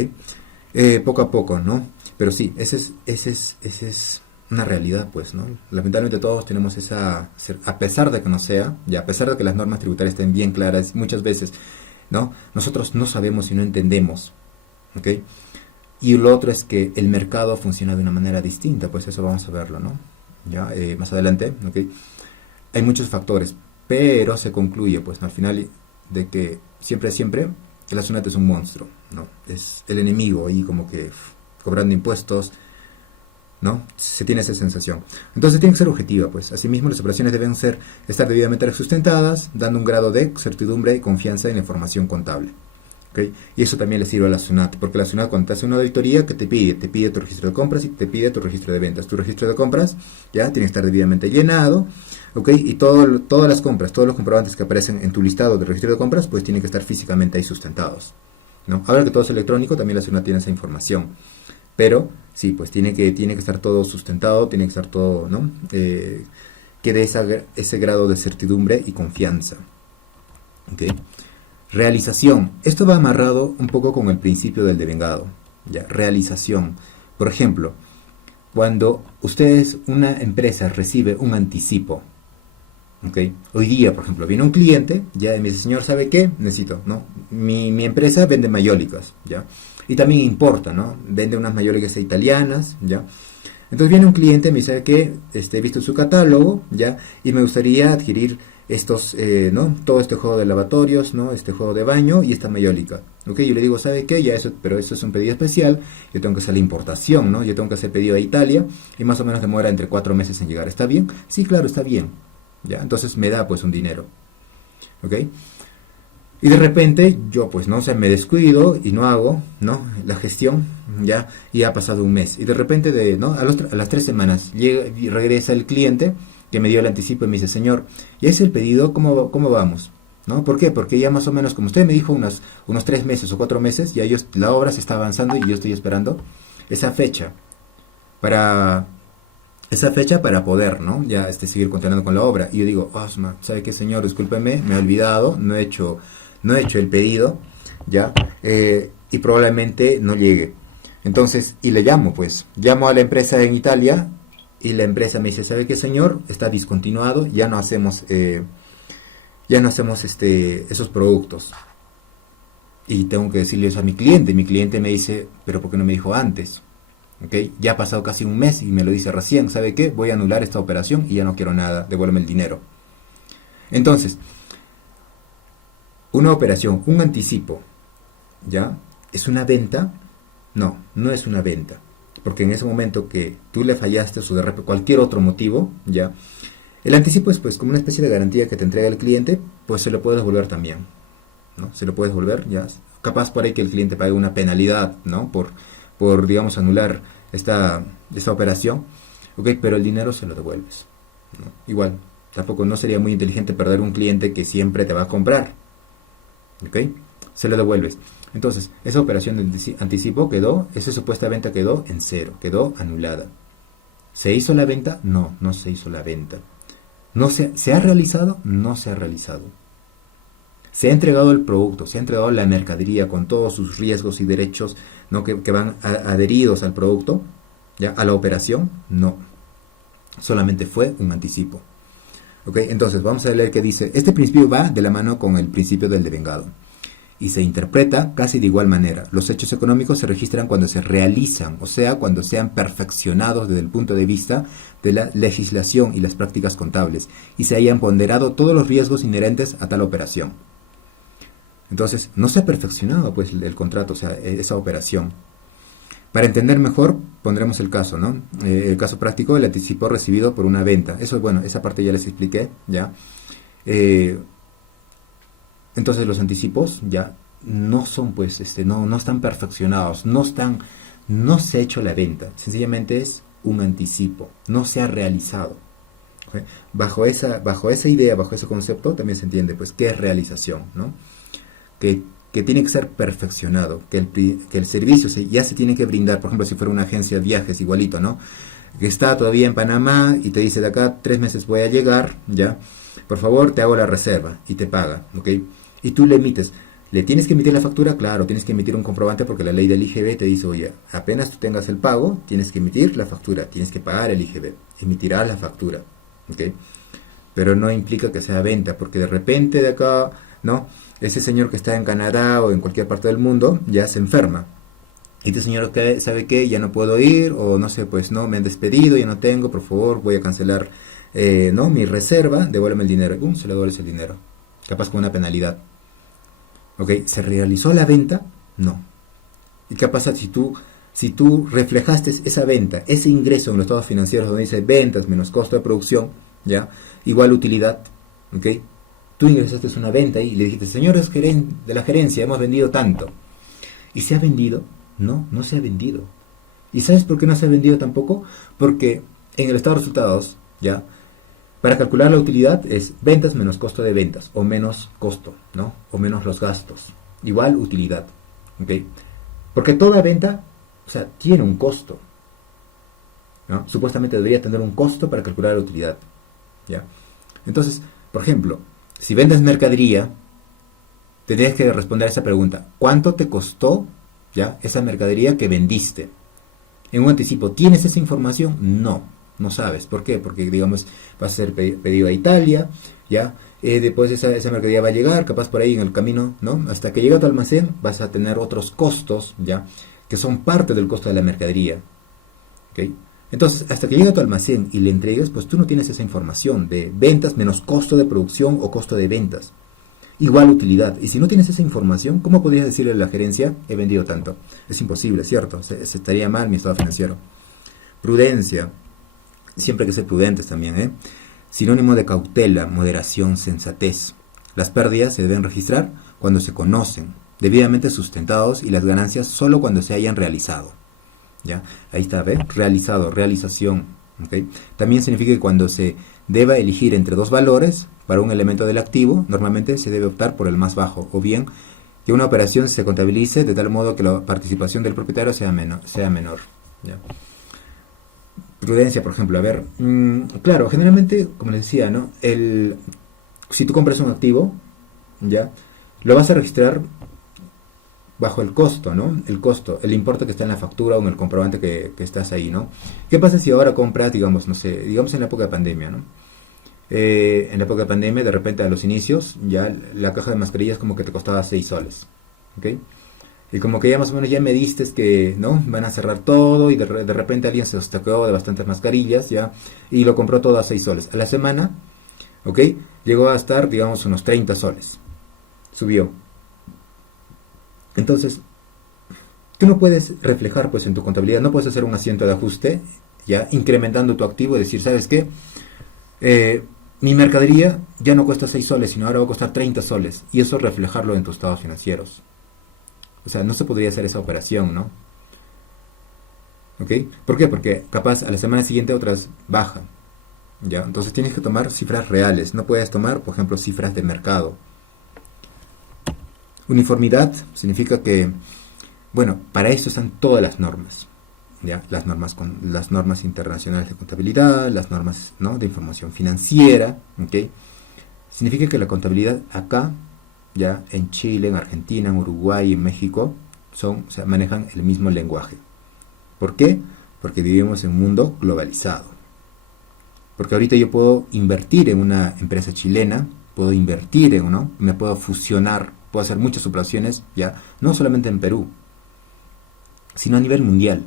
Poco a poco, ¿no? Pero sí, esa es una realidad, pues, ¿no? Lamentablemente todos tenemos a pesar de que no sea, y a pesar de que las normas tributarias estén bien claras, muchas veces, ¿no? Nosotros no sabemos y no entendemos, ¿ok? Y lo otro es que el mercado funciona de una manera distinta, pues eso vamos a verlo, ¿no? Ya, más adelante, ¿ok? Hay muchos factores, pero se concluye, pues, ¿no?, al final, de que siempre, la SUNAT es un monstruo, ¿no? Es el enemigo ahí como que cobrando impuestos, ¿no? Se tiene esa sensación. Entonces tiene que ser objetiva, pues. Asimismo, las operaciones deben estar debidamente sustentadas, dando un grado de certidumbre y confianza en la información contable. ¿Okay? Y eso también le sirve a la SUNAT, porque la SUNAT cuando te hace una auditoría, ¿qué te pide? Te pide tu registro de compras y te pide tu registro de ventas. Tu registro de compras ya tiene que estar debidamente llenado, ¿ok? Y todas las compras, todos los comprobantes que aparecen en tu listado de registro de compras, pues tienen que estar físicamente ahí sustentados, ¿no? Ahora que todo es electrónico, también la SUNAT tiene esa información. Pero sí, pues tiene que estar todo sustentado, tiene que estar todo, ¿no? Que dé ese grado de certidumbre y confianza. ¿Ok? Realización. Esto va amarrado un poco con el principio del devengado. ¿Ya? Realización. Por ejemplo, cuando una empresa recibe un anticipo, ¿ok? Hoy día, por ejemplo, viene un cliente, ya, y me dice, señor, ¿sabe qué? Necesito, ¿no? Mi empresa vende mayólicas, ¿ya? Y también importa, ¿no? Vende unas mayólicas italianas, ¿ya? Entonces viene un cliente, me dice que he visto su catálogo, ¿ya? Y me gustaría adquirir estos, ¿no? Todo este juego de lavatorios, ¿no? Este juego de baño y esta mayólica. ¿Ok? Yo le digo, ¿sabe qué? Pero eso es un pedido especial, yo tengo que hacer la importación, ¿no? Yo tengo que hacer pedido a Italia y más o menos demora entre 4 meses en llegar. ¿Está bien? Sí, claro, está bien. ¿Ya? Entonces me da pues un dinero. ¿Ok? Y de repente yo pues no sé, me descuido y no hago, ¿no?, la gestión, ya, y ha pasado un mes. Y de repente, ¿no?, a las 3 semanas llega y regresa el cliente que me dio el anticipo y me dice, señor, ¿ya es el pedido? ¿Cómo vamos? ¿No? ¿Por qué? Porque ya más o menos, como usted me dijo, unos 3 meses o 4 meses, ya la obra se está avanzando y yo estoy esperando esa fecha para poder, ¿no?, ya seguir continuando con la obra. Y yo digo, Osma, ¿sabe qué, señor? Discúlpeme, me he olvidado, no he hecho el pedido, ya, y probablemente no llegue. Entonces, y le llamo a la empresa en Italia, y la empresa me dice, ¿sabe qué, señor? Está discontinuado, ya no hacemos esos productos. Y tengo que decirle eso a mi cliente me dice, ¿pero por qué no me dijo antes? ¿Okay? Ya ha pasado casi un mes y me lo dice recién, ¿sabe qué? Voy a anular esta operación y ya no quiero nada, devuélveme el dinero. Entonces, una operación, un anticipo, ¿ya? ¿Es una venta? No, no es una venta. Porque en ese momento que tú le fallaste o de repente cualquier otro motivo, ¿ya? El anticipo es pues como una especie de garantía que te entrega el cliente, pues se lo puedes devolver también, ¿no? Se lo puedes devolver, ¿ya? Capaz por ahí que el cliente pague una penalidad, ¿no? Por digamos, anular esta operación, ¿ok? Pero el dinero se lo devuelves, ¿no? Igual, tampoco no sería muy inteligente perder un cliente que siempre te va a comprar, ¿ok? se lo devuelves. Entonces, esa operación de anticipo quedó, esa supuesta venta quedó en cero, quedó anulada. ¿Se hizo la venta? No, no se hizo la venta. No ¿se ha realizado? No se ha realizado. Se ha entregado el producto, se ha entregado la mercadería con todos sus riesgos y derechos, ¿no? que van adheridos al producto, ¿ya? A la operación, no. Solamente fue un anticipo. ¿Ok? Entonces, vamos a leer qué dice. Este principio va de la mano con el principio del devengado y se interpreta casi de igual manera. Los hechos económicos se registran cuando se realizan, o sea, cuando sean perfeccionados desde el punto de vista de la legislación y las prácticas contables, y se hayan ponderado todos los riesgos inherentes a tal operación. Entonces, no se ha perfeccionado pues el contrato, o sea, esa operación. Para entender mejor, pondremos el caso, ¿no? El caso práctico, el anticipo recibido por una venta. Eso, bueno, esa parte ya les expliqué, ¿ya? Entonces los anticipos ya no son, pues, no están perfeccionados, no se ha hecho la venta, sencillamente es un anticipo, no se ha realizado. ¿Okay? Bajo esa idea, bajo ese concepto, también se entiende, pues, qué es realización, ¿no? Que tiene que ser perfeccionado, que el servicio ya se tiene que brindar. Por ejemplo, si fuera una agencia de viajes, igualito, ¿no? Que está todavía en Panamá y te dice, de acá 3 meses voy a llegar, ¿ya? Por favor, te hago la reserva y te paga, ¿ok? Y tú le emites. ¿Le tienes que emitir la factura? Claro, tienes que emitir un comprobante porque la ley del IGB te dice, oye, apenas tú tengas el pago, tienes que emitir la factura, tienes que pagar el IGB, emitirás la factura, ¿ok? Pero no implica que sea venta, porque de repente de acá, ¿no? Ese señor que está en Canadá o en cualquier parte del mundo ya se enferma. Y este señor, ¿sabe qué? Ya no puedo ir, o no sé, pues no, me han despedido, ya no tengo, por favor, voy a cancelar no, mi reserva, devuélveme el dinero. Se le devuelve el dinero. Capaz con una penalidad. ¿Ok? ¿Se realizó la venta? No. ¿Y qué pasa si tú reflejaste esa venta, ese ingreso en los estados financieros donde dice ventas menos costo de producción, ¿ya? Igual utilidad, ¿ok? Tú ingresaste una venta y le dijiste, señores de la gerencia, hemos vendido tanto. ¿Y se ha vendido? No, no se ha vendido. ¿Y sabes por qué no se ha vendido tampoco? Porque en el estado de resultados, ¿ya? Para calcular la utilidad es ventas menos costo de ventas, o menos costo, ¿no? O menos los gastos. Igual utilidad, ¿ok? Porque toda venta, o sea, tiene un costo, ¿no? Supuestamente debería tener un costo para calcular la utilidad, ¿ya? Entonces, por ejemplo, si vendes mercadería, tendrías que responder a esa pregunta. ¿Cuánto te costó, ya, esa mercadería que vendiste? En un anticipo, ¿tienes esa información? No, no sabes. ¿Por qué? Porque, digamos, vas a ser pedido a Italia, ya, después esa mercadería va a llegar, capaz por ahí en el camino, ¿no? Hasta que llega a tu almacén vas a tener otros costos, ya, que son parte del costo de la mercadería, ¿ok? Entonces, hasta que llega a tu almacén y le entregues, pues tú no tienes esa información de ventas menos costo de producción o costo de ventas. Igual utilidad. Y si no tienes esa información, ¿cómo podrías decirle a la gerencia, he vendido tanto? Es imposible, ¿cierto? Se estaría mal mi estado financiero. Prudencia. Siempre hay que ser prudentes también, ¿eh? Sinónimo de cautela, moderación, sensatez. Las pérdidas se deben registrar cuando se conocen, debidamente sustentados, y las ganancias solo cuando se hayan realizado. ¿Ya? Ahí está, ¿ve? Realizado, realización. ¿Okay? También significa que cuando se deba elegir entre dos valores para un elemento del activo, normalmente se debe optar por el más bajo, o bien que una operación se contabilice de tal modo que la participación del propietario sea menor. ¿Ya? Prudencia, por ejemplo, a ver, claro, generalmente, como les decía, ¿no? Si tú compras un activo, ¿ya? Lo vas a registrar bajo el costo, ¿no? El costo, el importe que está en la factura o en el comprobante que estás ahí, ¿no? ¿Qué pasa si ahora compras, digamos, no sé, digamos en la época de pandemia, ¿no? En la época de pandemia, de repente a los inicios, ya la caja de mascarillas como que te costaba 6 soles, ¿ok? Y como que ya más o menos ya me diste que, ¿no? Van a cerrar todo y de repente alguien se obstaculó de bastantes mascarillas, ¿ya? Y lo compró todo a 6 soles. A la semana, ¿ok? Llegó a estar, digamos, unos 30 soles. Subió. Entonces, tú no puedes reflejar pues en tu contabilidad, no puedes hacer un asiento de ajuste, ya incrementando tu activo y decir, ¿sabes qué? Mi mercadería ya no cuesta 6 soles, sino ahora va a costar 30 soles. Y eso reflejarlo en tus estados financieros. O sea, no se podría hacer esa operación, ¿no? ¿Ok? ¿Por qué? Porque capaz a la semana siguiente otras bajan, ¿ya? Entonces tienes que tomar cifras reales, no puedes tomar, por ejemplo, cifras de mercado. Uniformidad significa que, bueno, para esto están todas las normas, ¿ya? Las normas internacionales de contabilidad, las normas, ¿no?, de información financiera, ¿ok? Significa que la contabilidad acá, ya en Chile, en Argentina, en Uruguay, en México, o sea, manejan el mismo lenguaje. ¿Por qué? Porque vivimos en un mundo globalizado. Porque ahorita yo puedo invertir en una empresa chilena, puedo invertir en uno, me puedo fusionar, puedo hacer muchas operaciones, ya, no solamente en Perú, sino a nivel mundial.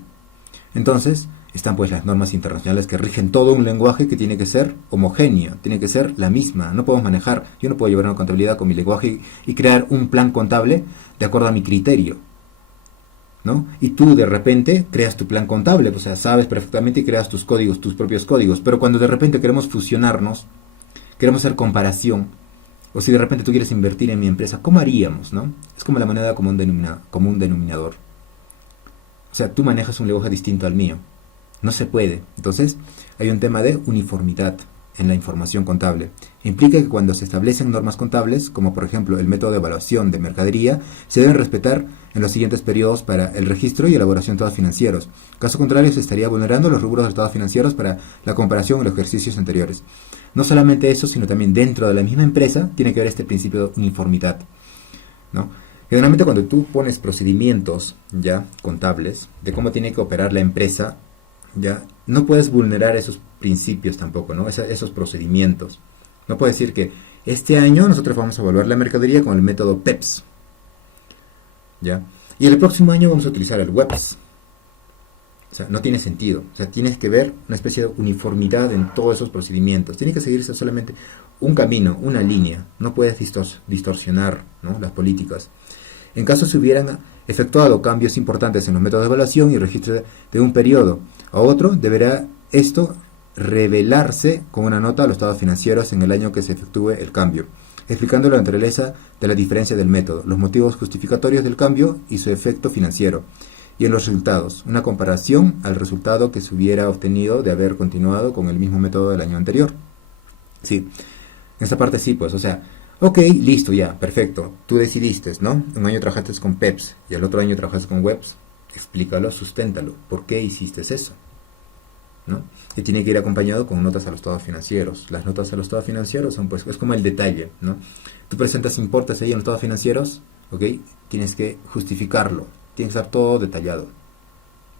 Entonces, están pues las normas internacionales que rigen todo un lenguaje que tiene que ser homogéneo, tiene que ser la misma. No podemos manejar, yo no puedo llevar una contabilidad con mi lenguaje y crear un plan contable de acuerdo a mi criterio, ¿no? Y tú de repente creas tu plan contable, o sea, sabes perfectamente y creas tus códigos, tus propios códigos. Pero cuando de repente queremos fusionarnos, queremos hacer comparación, o si de repente tú quieres invertir en mi empresa, ¿cómo haríamos, no? Es como la moneda común denominador. O sea, tú manejas un lenguaje distinto al mío. No se puede. Entonces, hay un tema de uniformidad en la información contable. Implica que cuando se establecen normas contables, como por ejemplo el método de evaluación de mercadería, se deben respetar en los siguientes periodos para el registro y elaboración de estados financieros. Caso contrario, se estaría vulnerando los rubros de estados financieros para la comparación en los ejercicios anteriores. No solamente eso, sino también dentro de la misma empresa tiene que haber este principio de uniformidad, ¿no? Generalmente cuando tú pones procedimientos ya contables de cómo tiene que operar la empresa, ya no puedes vulnerar esos principios tampoco, ¿no? Esos procedimientos. No puedes decir que este año nosotros vamos a evaluar la mercadería con el método PEPS, ¿ya? Y el próximo año vamos a utilizar el WEPS. O sea, no tiene sentido. O sea, tienes que ver una especie de uniformidad en todos esos procedimientos. Tiene que seguirse solamente un camino, una línea. No puedes distorsionar, ¿no?, las políticas. En caso se hubieran efectuado cambios importantes en los métodos de evaluación y registro de un periodo a otro, deberá esto revelarse con una nota a los estados financieros en el año que se efectúe el cambio, explicando la naturaleza de la diferencia del método, los motivos justificatorios del cambio y su efecto financiero. Y en los resultados, una comparación al resultado que se hubiera obtenido de haber continuado con el mismo método del año anterior. Sí, en esta parte sí, pues, o sea, ok, listo, ya, perfecto. Tú decidiste, ¿no? Un año trabajaste con PEPS y el otro año trabajaste con WEPS. Explícalo, susténtalo. ¿Por qué hiciste eso? ¿No? Y tiene que ir acompañado con notas a los estados financieros. Las notas a los estados financieros son, pues, es como el detalle, ¿no? Tú presentas importes ahí en los estados financieros, ¿ok? Tienes que justificarlo. Tiene que estar todo detallado,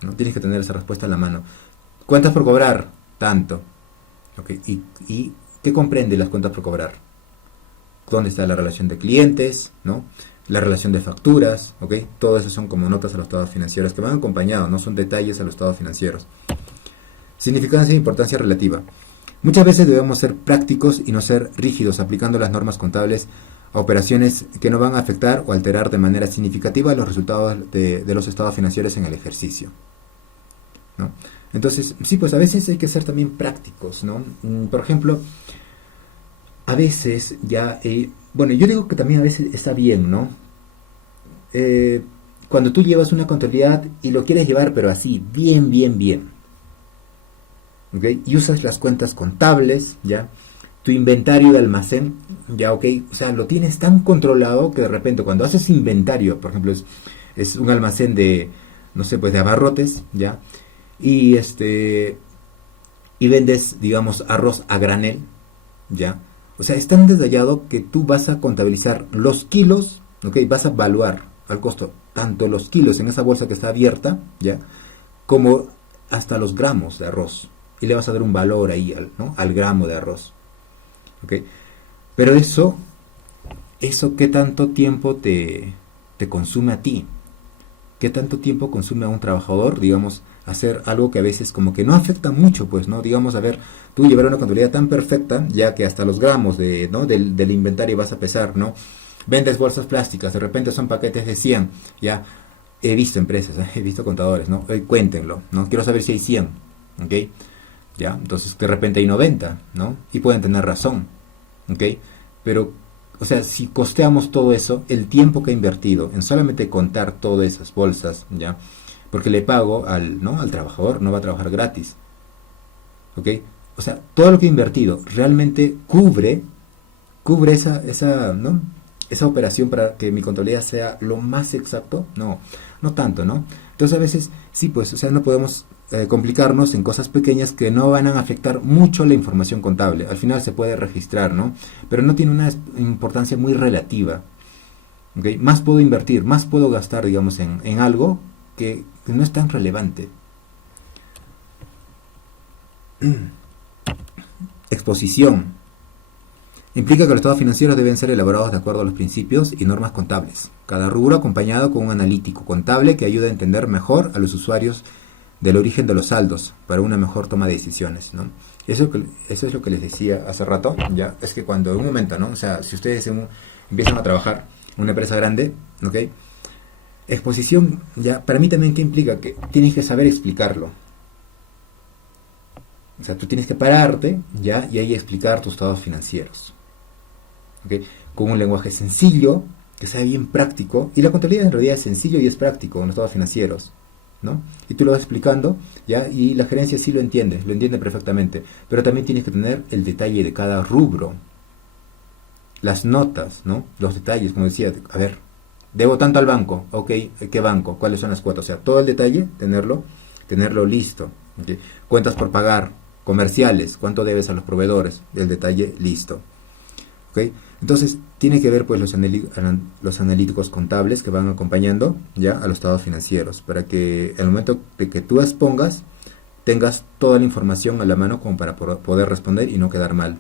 ¿no? Tienes que tener esa respuesta en la mano. ¿Cuentas por cobrar? Tanto. ¿Ok? ¿Y qué comprende las cuentas por cobrar? ¿Dónde está la relación de clientes, ¿no? La relación de facturas, ¿ok? Todo eso son como notas a los estados financieros que van acompañados, no son detalles a los estados financieros. Significancia e importancia relativa. Muchas veces debemos ser prácticos y no ser rígidos aplicando las normas contables a operaciones que no van a afectar o alterar de manera significativa los resultados de los estados financieros en el ejercicio, ¿no? Entonces, sí, pues a veces hay que ser también prácticos, ¿no? Por ejemplo, a veces ya, bueno, yo digo que también a veces está bien, ¿no? Cuando tú llevas una contabilidad y lo quieres llevar, pero así, bien, ¿ok? Y usas las cuentas contables, ¿ya? Tu inventario de almacén, ya, ok, o sea, lo tienes tan controlado que de repente cuando haces inventario, por ejemplo, es un almacén de, no sé, pues de abarrotes, ya, y y vendes, digamos, arroz a granel, ya, o sea, es tan detallado que tú vas a contabilizar los kilos, ok, vas a evaluar al costo tanto los kilos en esa bolsa que está abierta, ya, como hasta los gramos de arroz, y le vas a dar un valor ahí, ¿no?, al gramo de arroz. ¿Okay? Pero eso ¿qué tanto tiempo te consume a ti? ¿Qué tanto tiempo consume a un trabajador, digamos, hacer algo que a veces como que no afecta mucho, pues, ¿no? Digamos, a ver, tú llevar una contabilidad tan perfecta, ya que hasta los gramos ¿no?, del inventario vas a pesar, ¿no? Vendes bolsas plásticas, de repente son paquetes de 100, ya. He visto empresas, he visto contadores, ¿no? Cuéntenlo, ¿no? Quiero saber si hay 100, ¿ok? ¿Ya? Entonces de repente hay 90, ¿no? Y pueden tener razón, ¿ok? Pero, o sea, si costeamos todo eso, el tiempo que he invertido en solamente contar todas esas bolsas, ¿ya? Porque le pago ¿no?, al trabajador, no va a trabajar gratis, ¿ok? O sea, todo lo que he invertido realmente cubre esa, ¿no?, esa operación para que mi contabilidad sea lo más exacto. No, no tanto, ¿no? Entonces a veces sí, pues, o sea, no podemos complicarnos en cosas pequeñas que no van a afectar mucho la información contable. Al final se puede registrar, ¿no? Pero no tiene una importancia muy relativa. ¿Okay? Más puedo invertir, más puedo gastar, digamos, en algo que no es tan relevante. Exposición. Implica que los estados financieros deben ser elaborados de acuerdo a los principios y normas contables. Cada rubro acompañado con un analítico contable que ayude a entender mejor a los usuarios del origen de los saldos para una mejor toma de decisiones, ¿no? Eso es lo que les decía hace rato, ya, es que cuando en un momento, ¿no? O sea, si ustedes empiezan a trabajar en una empresa grande, ¿ok? Exposición, ya, para mí también, ¿qué implica? Que tienes que saber explicarlo. O sea, tú tienes que pararte, ya, y ahí explicar tus estados financieros. ¿Okay? Con un lenguaje sencillo, que sea bien práctico, y la contabilidad en realidad es sencillo y es práctico en los estados financieros, ¿no? Y tú lo vas explicando, ¿ya? Y la gerencia sí lo entiende perfectamente, pero también tienes que tener el detalle de cada rubro, las notas, ¿no? Los detalles, como decía, a ver, debo tanto al banco, ok, ¿qué banco? ¿Cuáles son las cuotas? O sea, todo el detalle, tenerlo listo, ¿okay? Cuentas por pagar, comerciales, cuánto debes a los proveedores, el detalle listo, ¿ok? Entonces, tiene que ver pues los analíticos contables que van acompañando ya a los estados financieros, para que en el momento de que tú expongas, tengas toda la información a la mano como para poder responder y no quedar mal.